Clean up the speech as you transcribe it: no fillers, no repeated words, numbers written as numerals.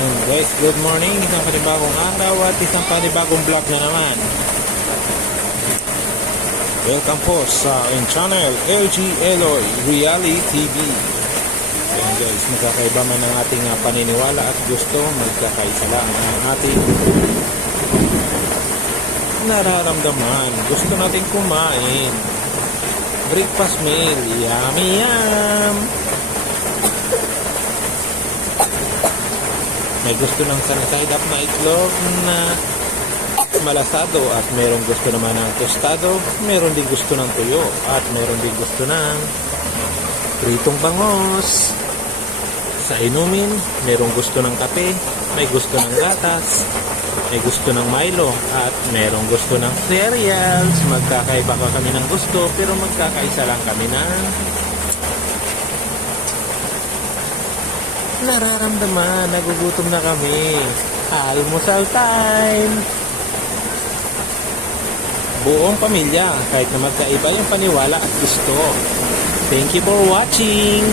Guys, good morning. Isang panibagong araw at isang panibagong vlog na naman. Welcome po sa aking channel, LG Eloy Reality TV. Ayan guys, magkakaiba man ang ating paniniwala at gusto, magkakaisa lang ang ating nararamdaman. Gusto natin kumain. Breakfast meal, yummy yum! May gusto ng side up na itlog na malasado at merong gusto naman ng tostado, meron din gusto ng tuyo at meron din gusto ng pritong bangos. Sa inumin, merong gusto ng kape, may gusto ng gatas, may gusto ng Milo at merong gusto ng cereals. Magkakaiba pa kami ng gusto pero magkakaisa lang kami ng nararamdaman. Nagugutom na kami. Almusal time. Buong pamilya, kahit na magkaiba yung paniwala at gusto. Thank you for watching.